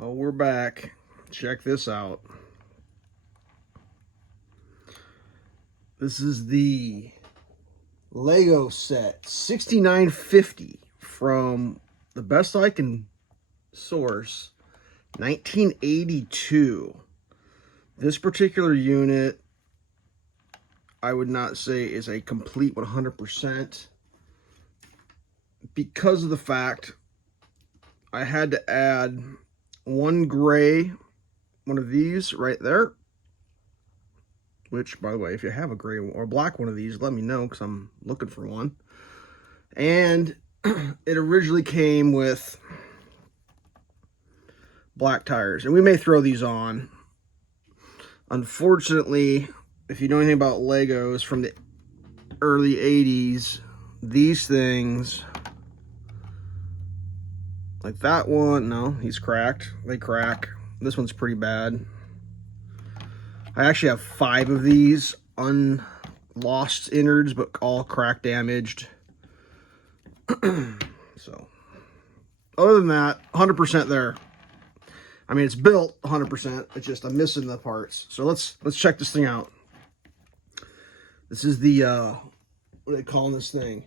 Oh, we're back. Check this out. This is the Lego set 6950 from the best I can source, 1982. This particular unit, I would not say is a complete 100% because of the fact I had to add one gray, one of these right there, which, by the way, if you have a gray or black one of these, let me know because I'm looking for one. And it originally came with black tires, and we may throw these on. Unfortunately, if you know anything about Legos from the early 80s, these things, like that one, no, he's cracked. They crack. This one's pretty bad. I actually have 5 of these unlost innards, but all crack damaged. So, other than that, 100% there. I mean, it's built 100%. It's just I'm missing the parts. So let's check this thing out. This is the what are they calling this thing?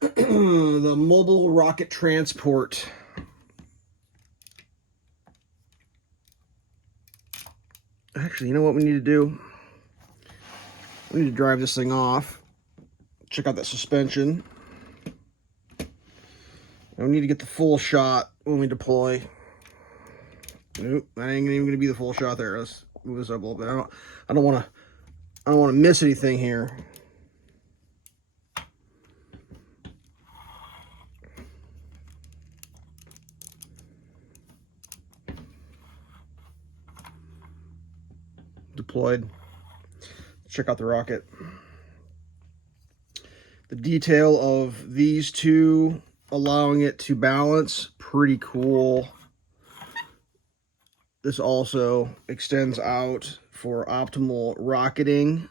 The mobile rocket transport. Actually, you know what we need to do? We need to drive this thing off. Check out that suspension. And we need to get the full shot when we deploy. Nope, that ain't even gonna be the full shot there. Let's move this up a little bit. I don't want to miss anything here. Deployed. Check out the rocket. The detail of these two allowing it to balance, pretty cool. This also extends out for optimal rocketing.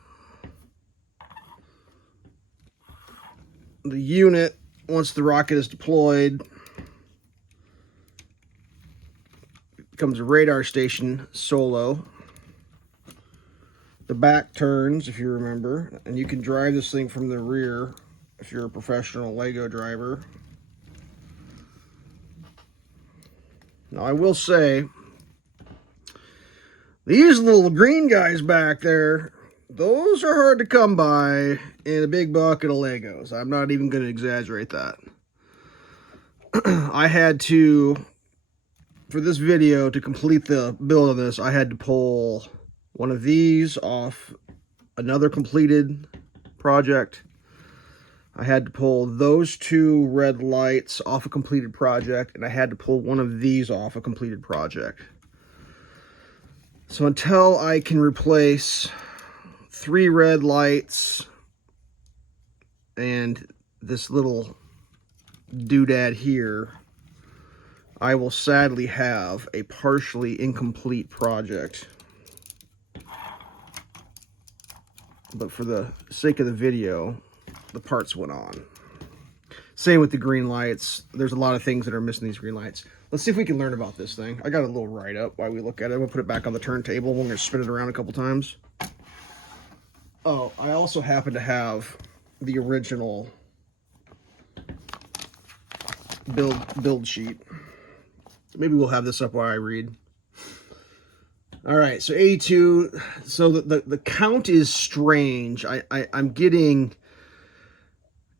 The unit, once the rocket is deployed, becomes a radar station solo. The back turns, if you remember, and you can drive this thing from the rear if you're a professional Lego driver. Now, I will say, these little green guys back there, those are hard to come by in a big bucket of Legos. I'm not even going to exaggerate that. I had to, for this video, to complete the build of this, I had to pull one of these off another completed project. I had to pull those 2 red lights off a completed project, and I had to pull one of these off a completed project. So until I can replace 3 red lights and this little doodad here, I will sadly have a partially incomplete project. But for the sake of the video, the parts went on. Same with the green lights. There's a lot of things that are missing these green lights. Let's see if we can learn about this thing. I got a little write-up while we look at it. I'm going to put it back on the turntable. We're going to spin it around a couple times. Oh, I also happen to have the original build sheet. Maybe we'll have this up while I read. All right, so 82. So the count is strange. I'm getting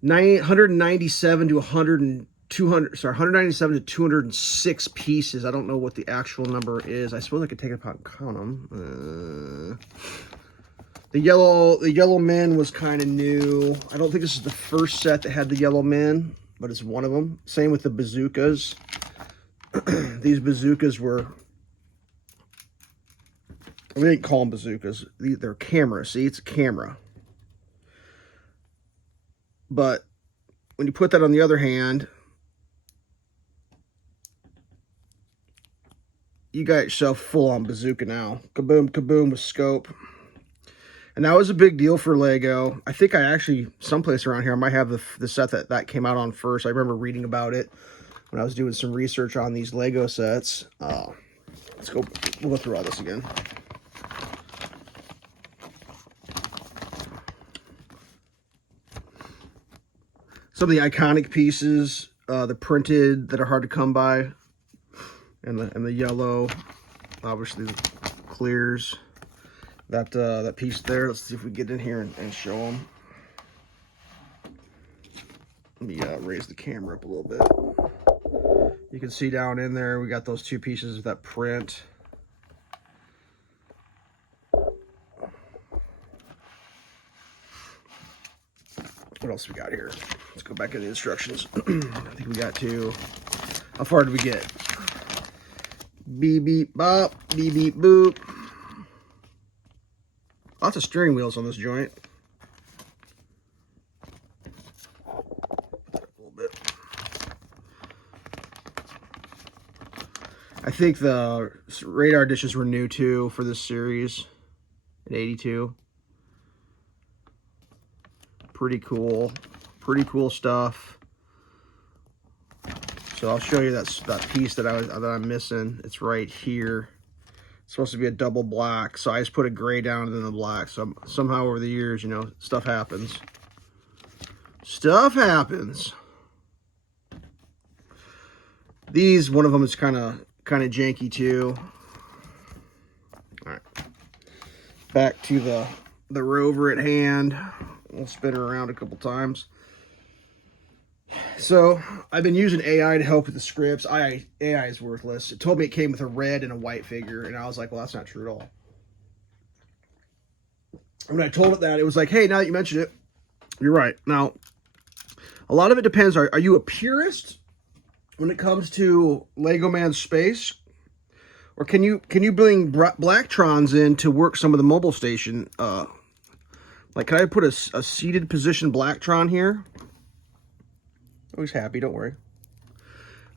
197 to 197 to 206 pieces. I don't know what the actual number is. I suppose I could take it apart and count them. The yellow men was kind of new. I don't think this is the first set that had the yellow men, but it's one of them. Same with the bazookas. These bazookas were, we didn't call them bazookas. They're cameras. See, it's a camera. But when you put that on the other hand, you got yourself full-on bazooka now. Kaboom, kaboom with scope. And that was a big deal for Lego. I think I actually, someplace around here, I might have the set that came out on first. I remember reading about it when I was doing some research on these Lego sets. we'll go through all this again. Some of the iconic pieces, the printed that are hard to come by, and the yellow, obviously the clears. That piece there. Let's see if we get in here and show them. Let me raise the camera up a little bit. You can see down in there we got those two pieces of that print. What else we got here? Let's go back into the instructions. I think we got to... How far did we get? Beep, beep, bop. Beep, beep, boop. Lots of steering wheels on this joint. A little bit. I think the radar dishes were new too for this series in '82. Pretty cool stuff. So I'll show you that piece that I'm missing. It's right here. It's supposed to be a double black, so I just put a gray down and then the black. So somehow over the years, you know, stuff happens. Stuff happens. These, one of them is kind of janky too. All right, back to the rover at hand. We'll spin her around a couple times. So I've been using AI to help with the scripts. AI is worthless. It told me it came with a red and a white figure, and I was like, well, that's not true at all. And when I told it that, it was like, hey, now that you mention it, you're right. Now, a lot of it depends. Are you a purist when it comes to Lego Man Space? Or can you bring Blacktron's in to work some of the mobile station? Like, can I put a seated position Blacktron here? Oh, he's happy, don't worry.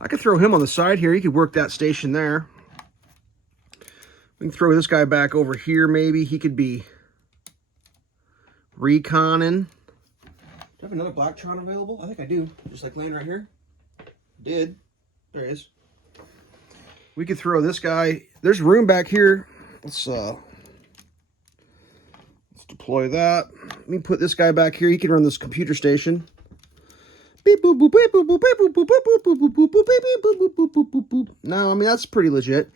I could throw him on the side here. He could work that station there. We can throw this guy back over here, maybe. He could be reconning. Do I have another Blacktron available? I think I do. Just like laying right here. Did. There he is. We could throw this guy. There's room back here. Let's deploy that. Let me put this guy back here. He can run this computer station. Beep boop boop beep boop boop beep boop boop boop boop boop boop boop boop boop boop boop boop. Now, I mean, that's pretty legit.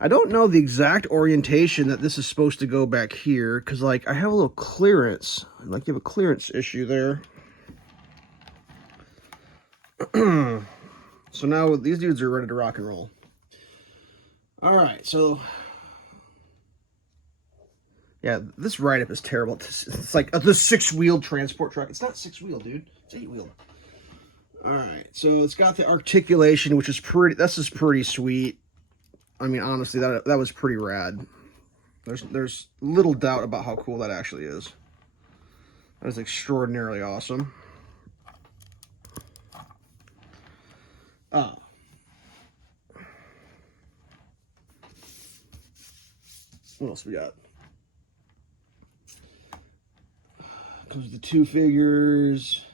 I don't know the exact orientation that this is supposed to go back here, because like I have a little clearance. Like you have a clearance issue there. So now these dudes are ready to rock and roll. All right, so yeah, this write-up is terrible. It's like the 6-wheeled transport truck. It's not 6-wheeled, dude. It's 8-wheeled. All right, so it's got the articulation, which is pretty. This is pretty sweet. I mean, honestly, that was pretty rad. There's little doubt about how cool that actually is. That is extraordinarily awesome. What else we got? Comes with the 2 figures.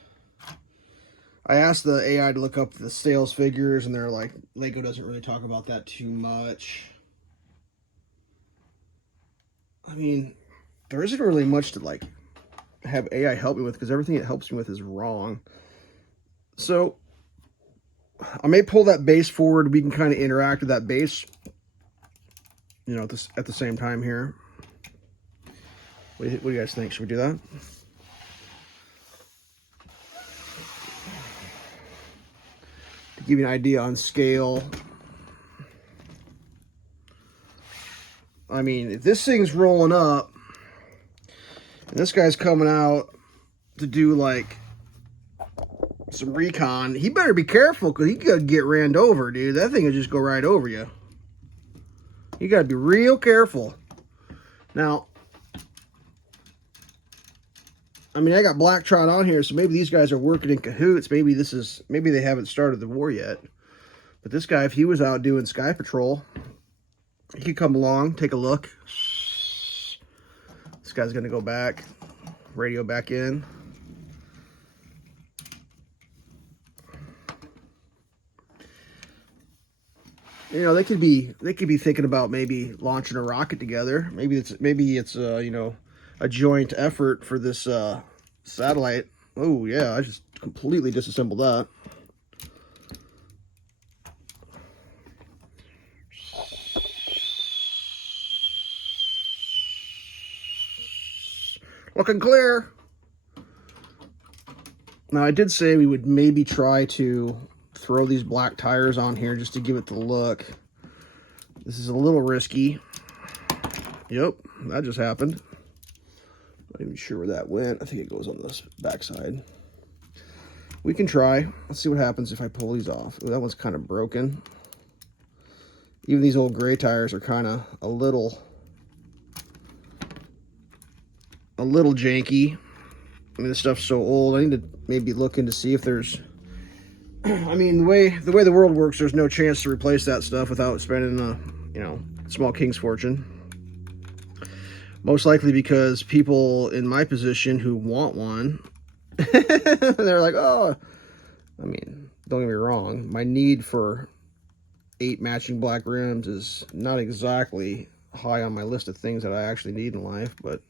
I asked the AI to look up the sales figures, and they're like, Lego doesn't really talk about that too much. I mean, there isn't really much to like have AI help me with, because everything it helps me with is wrong. So I may pull that base forward. We can kind of interact with that base, you know, at the same time here. What do you guys think? Should we do that? To give you an idea on scale, I mean, if this thing's rolling up and this guy's coming out to do like some recon, he better be careful, because he could get ran over, dude. That thing will just go right over you. You got to be real careful. Now, I mean, I got Blacktron on here, so maybe these guys are working in cahoots. Maybe they haven't started the war yet. But this guy, if he was out doing Sky Patrol, he could come along, take a look. This guy's going to go back, radio back in. You know, they could be thinking about maybe launching a rocket together. Maybe it's you know, a joint effort for this satellite. Oh yeah, I just completely disassembled that. Looking clear. Now I did say we would maybe try to throw these black tires on here just to give it the look. This is a little risky. Yep, that just happened. Not even sure where that went. I think it goes on this backside. We can try. Let's see what happens if I pull these off. Ooh, that one's kind of broken. Even these old gray tires are kind of a little janky. I mean, this stuff's so old. I need to maybe look in to see if there's... I mean, the way the world works, there's no chance to replace that stuff without spending a, you know, small king's fortune. Most likely because people in my position who want one, they're like, oh, I mean, don't get me wrong, my need for 8 matching black rims is not exactly high on my list of things that I actually need in life, but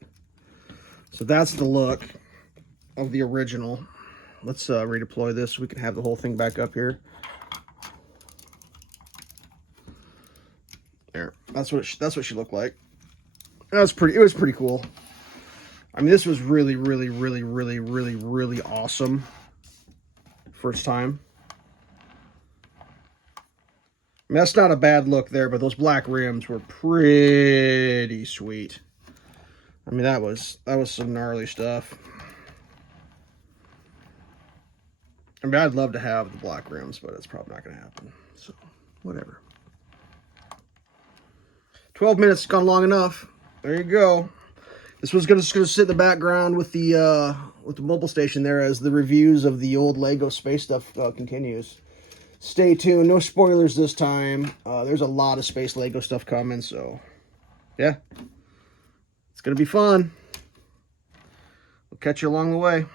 so that's the look of the original. Let's redeploy this so we can have the whole thing back up here. There, that's what she looked like. It was pretty cool. I mean, this was really awesome first time. I mean, that's not a bad look there, but those black rims were pretty sweet. I mean, that was some gnarly stuff. I mean, I'd love to have the black rims, but it's probably not going to happen. So, whatever. 12 minutes, gone long enough. There you go. This was just going to sit in the background with the mobile station there as the reviews of the old Lego space stuff continues. Stay tuned. No spoilers this time. There's a lot of space Lego stuff coming, so yeah. It's going to be fun. We'll catch you along the way.